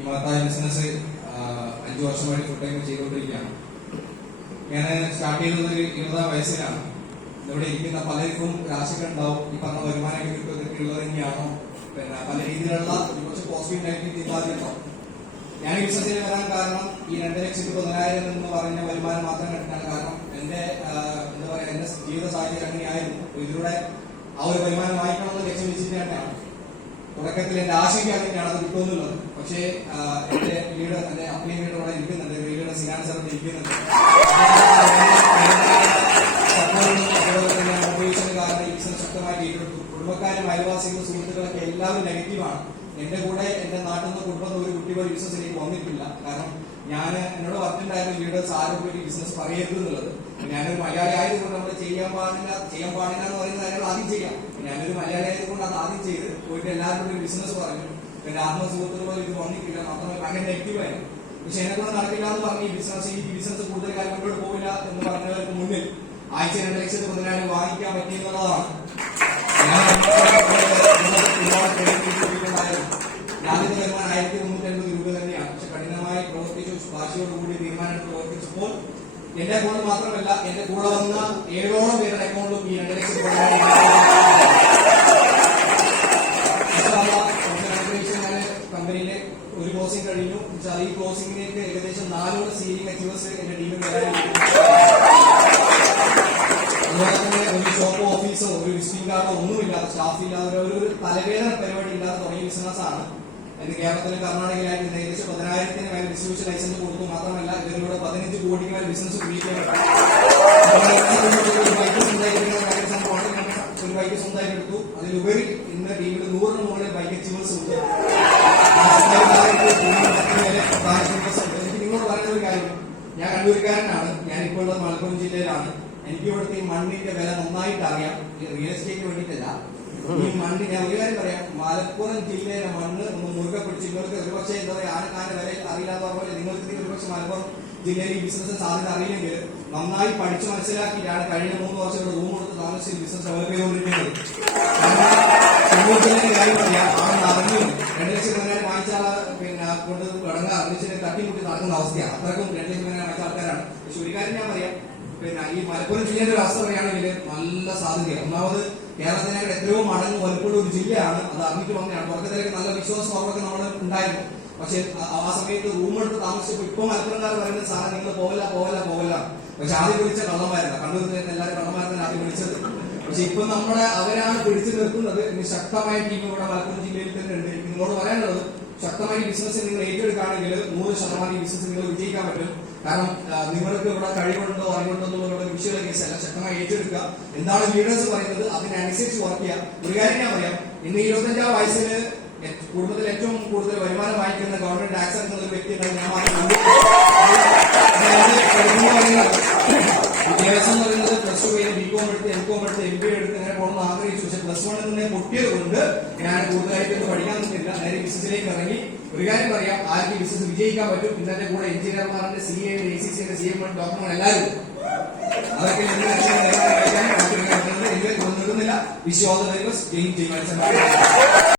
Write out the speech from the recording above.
ഈ മഹത്തായ ബിസിനസ് 5 വർഷമായിട്ട് ഫുൾ ടൈം ചെയ്തുകൊണ്ടിരിക്കുകയാണ്. ഞാൻ സ്റ്റാർട്ട് ചെയ്തത് ഒരു 20 വയസ്സിലാണ്. ഇവിടെ ഇരിക്കുന്ന പലർക്കും രാശികളുണ്ടാവും, ഈ പറഞ്ഞ വരുമാനം കിട്ടുള്ളത് തന്നെയാണോ, പിന്നെ പല രീതിയിലുള്ള കുറച്ച് പോസിറ്റീവ് നെഗറ്റീവ് ചിന്താഗതിയുണ്ടാവും. ഞാൻ ഈ ബിസിനസ്സിൽ വരാൻ കാരണം ഈ 2,10,000 എന്ന് പറഞ്ഞ വരുമാനം മാത്രം കിട്ടാൻ കാരണം എന്റെ എന്താ പറയാ എന്റെ ജീവിത സാഹചര്യം അങ്ങനെയായിരുന്നു. ഇതിലൂടെ ആ ഒരു വരുമാനം വാങ്ങിക്കണമെന്ന് ലക്ഷ്യം വെച്ചിട്ട് തന്നെയാണ് തുടക്കത്തിൽ എന്റെ ആശങ്ക അങ്ങനെയാണ് അത് കിട്ടുമെന്നുള്ളത്. പക്ഷേ എന്റെ ലീഡർ, എന്റെ അപ്ലൈ ലീഡർ ഇവിടെ ഇരിക്കുന്നുണ്ട്, ലീഡറുടെ ഫിനാൻസർ ഇരിക്കുന്നുണ്ട്. മോട്ടിവേഷൻ കാരണം ഈ ബിസിനസ് ശക്തമായിട്ട് ഏറ്റെടുത്തു. കുടുംബക്കാരും അയൽവാസികളും സുഹൃത്തുക്കളൊക്കെ എല്ലാവരും നെഗറ്റീവാണ്. എന്റെ കൂടെ എന്റെ നാട്ടിൽ നിന്ന് കുടുംബം ഒരു കുട്ടി പോലും ബിസിനസ്സിലേക്ക് വന്നിട്ടില്ല. കാരണം ഞാൻ എന്നോട് പറഞ്ഞിട്ടുണ്ടായിരുന്നു ലീഡേഴ്സ് ആരും ഒരു ബിസിനസ് പറയരുത് എന്നുള്ളത്. ഞാനൊരു മലയാളി ആയതുകൊണ്ട് നമ്മൾ ചെയ്യാൻ പാടില്ല എന്ന് പറയുന്ന കാര്യങ്ങൾ ആദ്യം ചെയ്യാം. ഞാനൊരു മലയാളി ആയതുകൊണ്ട് അത് ആദ്യം ചെയ്ത് പോയിട്ട് എല്ലാവരും ഒരു ബിസിനസ് പറഞ്ഞു. എന്റെ ആത്മസുഹൃത്തുക്കളോ ഇത് വന്നിട്ടില്ല, മാത്രമല്ല ഭയങ്കര നെഗറ്റീവായിരുന്നു. പക്ഷെ എന്നെ കൊണ്ട് നടക്കില്ല എന്ന് പറഞ്ഞ് ഈ ബിസിനസ് കൂടുതൽ കാലം മുന്നോട്ട് പോകില്ല എന്ന് പറഞ്ഞവർക്ക് മുന്നിൽ ആഴ്ച 2,10,000 വാങ്ങിക്കാൻ പറ്റിയെന്നുള്ളതാണ്. ഞാനിത് വരുമാനം 1,350 രൂപ തന്നെയാണ്. പക്ഷെ കഠിനമായി പ്രവർത്തിച്ചു, വാശിയോടുകൂടി തീരുമാനം പ്രവർത്തിച്ചപ്പോൾ എന്റെ അക്കൗണ്ട് മാത്രമല്ല, എന്റെ കൂടെ വന്ന 7ഓളം പേരുടെ അക്കൗണ്ടിലും ഈ 2,10,000 കമ്പനിയിലെ ഒരു ക്ലോസിംഗ് കഴിഞ്ഞു. ഈ ക്ലോസിംഗിലേക്ക് ഏകദേശം 4 സീനിയർ അച്ചീവേഴ്സ് എന്റെ ടീമിൽ വരാനിരിക്കുന്നു. അതുപോലെ തന്നെ ഒരു ഷോപ്പോ ഓഫീസോ ഒരു വിസിറ്റിംഗ് കാർഡോ ഒന്നുമില്ലാതെ, സ്റ്റാഫ് ഇല്ലാതെ, ഒരു തലവേദന പരിപാടി ഇല്ലാതെ തുടങ്ങിയ ബിസിനസ്സാണ്. ഇന്ന് കേരളത്തിലും കർണാടകയിലായിട്ട് ഏകദേശം 10,000-ന് മേലെ ഡിസ്ട്രിബ്യൂഷൻ ലൈസൻസ് കൊടുത്തു. മാത്രമല്ല ഇതിലൂടെ 15 കോടിക്ക് മേലെ ബിസിനസ് ഉപയോഗിക്കാൻ ഒരു ബൈക്ക് സ്വന്തമായിട്ട് എടുത്തു. അതിലുപരി ഇന്ന് ടീമിൽ 100-ന് മുകളിൽ ബൈക്ക് അച്ചീവേഴ്സ് ഉണ്ട്. എനിക്ക് നിങ്ങളോട് പറയുന്ന ഒരു കാര്യം, ഞാൻ കണ്ണൂർക്കാരനാണ്. ഞാൻ ഇപ്പോൾ ഉള്ളത് മലപ്പുറം ജില്ലയിലാണ്. എനിക്ക് ഇവിടുത്തെ ഈ മണ്ണിന്റെ വില നന്നായിട്ട് അറിയാം. റിയൽ എസ്റ്റേറ്റ് വേണ്ടിയിട്ടല്ല, ഈ മണ്ണ് ഞാൻ ഒരു കാര്യം പറയാം. മലപ്പുറം ജില്ലയിലെ മണ്ണ് ഒന്ന് മുറുകെ പിടിച്ച് നിങ്ങൾക്ക് ഒരുപക്ഷെ എന്താ പറയുക ആനക്കാന്റെ വില അറിയില്ലാത്ത പോലെ നിങ്ങൾക്ക് ഒരുപക്ഷെ മലപ്പുറം ജില്ലയിൽ ഈ ബിസിനസ് സാധ്യത അറിയില്ലെങ്കിൽ നന്നായി പഠിച്ച് മനസ്സിലാക്കിയിട്ടാണ് കഴിഞ്ഞ 3 വർഷം റൂം കൊടുത്ത് താമസിച്ച് ബിസിനസ് ഡെവലപ്പ് ചെയ്തുകൊണ്ടിരിക്കുന്നത്. ജില്ലയിലെ കാര്യം പറയാം, അവൻ അറിഞ്ഞു 2,10,000 വാങ്ങിച്ച പിന്നെ കൊണ്ട് കടങ്ങ അറിഞ്ഞിട്ട് തട്ടിമുട്ടി നടക്കുന്ന അവസ്ഥയാണ്. അത്രക്കും 2,10,000 വാങ്ങിച്ച ആൾക്കാരാണ്. പക്ഷെ ഒരു കാര്യം ഞാൻ പറയാം, പിന്നെ ഈ മലപ്പുറം ജില്ലയുടെ ഒരു അവസ്ഥ പറയുകയാണെങ്കിൽ നല്ല സാധ്യതയാണ്. ഒന്നാമത് കേരളത്തിനേക്കാൾ എത്രയോ മടങ്ങ് വലുപ്പമുള്ള ഒരു ജില്ലയാണ്. അത് അറിഞ്ഞിട്ട് വന്നതാണ്. തുടക്കത്തിലേക്ക് നല്ല വിശ്വാസം അവർക്ക് നമ്മൾ ഉണ്ടായിരുന്നു. പക്ഷെ ആ സമയത്ത് റൂം എടുത്ത് താമസിച്ചപ്പോൾ ഇപ്പൊ മലപ്പുറംകാർ പറയുന്നത് സാധനം നിങ്ങൾ പോവല്ല. പക്ഷെ ആദ്യം വിളിച്ച കള്ളന്മാരുന്ന കണ്ണൂരിൽ എല്ലാവരും കള്ളന്മാരാണ് ആദ്യം വിളിച്ചത്. പക്ഷെ ഇപ്പൊ അവരാണ് പിടിച്ചു നിർത്തുന്നത്. ഇനി ശക്തമായ ടീം ഇവിടെ മലപ്പുറം ജില്ലയിൽ തന്നെ ഉണ്ട്. നിങ്ങളോട് പറയാനുള്ളത്, ശക്തമായി ബിസിനസ് നിങ്ങൾ ഏറ്റെടുക്കുകയാണെങ്കിൽ 100% ഈ ബിസിനസ് നിങ്ങൾ വിജയിക്കാൻ പറ്റും. കാരണം നിങ്ങൾക്ക് ഇവിടെ കഴിവുണ്ടോ അറിവുണ്ടോ എന്നുള്ള വിഷയമുള്ള കേസല്ല. ശക്തമായി ഏറ്റെടുക്കുക. എന്താണ് ലീഡേഴ്സ് പറയുന്നത് അതിനനുസരിച്ച് വർക്ക് ചെയ്യുക. ഒരു കാര്യം ഞാൻ പറയാം, ഇന്ന് 25-ാം വയസ്സിന് കുടുംബത്തിൽ ഏറ്റവും കൂടുതൽ വരുമാനം വാങ്ങിക്കുന്ന ഗവൺമെന്റ് ടാക്സ് എടുക്കുന്ന ഒരു വ്യക്തി വിദ്യാഭ്യാസം എന്ന് പറയുന്നത് +2 കഴിഞ്ഞ് ബികോം എടുത്ത് എംകോം എടുത്ത് MBA എടുത്ത് ഇങ്ങനെ പോകണമെന്ന് ആഗ്രഹിച്ചു. പക്ഷെ +1 നിന്ന് പൊട്ടിയത് കൊണ്ട് ഞാൻ കൂടുതലായിട്ട് പഠിക്കാൻ നിന്നില്ല. നേരെ ബിസിനസ്സിലേക്ക് ഇറങ്ങി. ഒരു കാര്യം പറയാം, ആർക്ക് ബിസിനസ് വിജയിക്കാൻ പറ്റും. ഇന്നത്തെ കൂടെ എഞ്ചിനീയർമാരുടെ CA, ACC, CM ഡോക്ടർമാർ എല്ലാവരും അതൊക്കെ എനിക്ക് തോന്നുന്നില്ല. Wish you all the very best.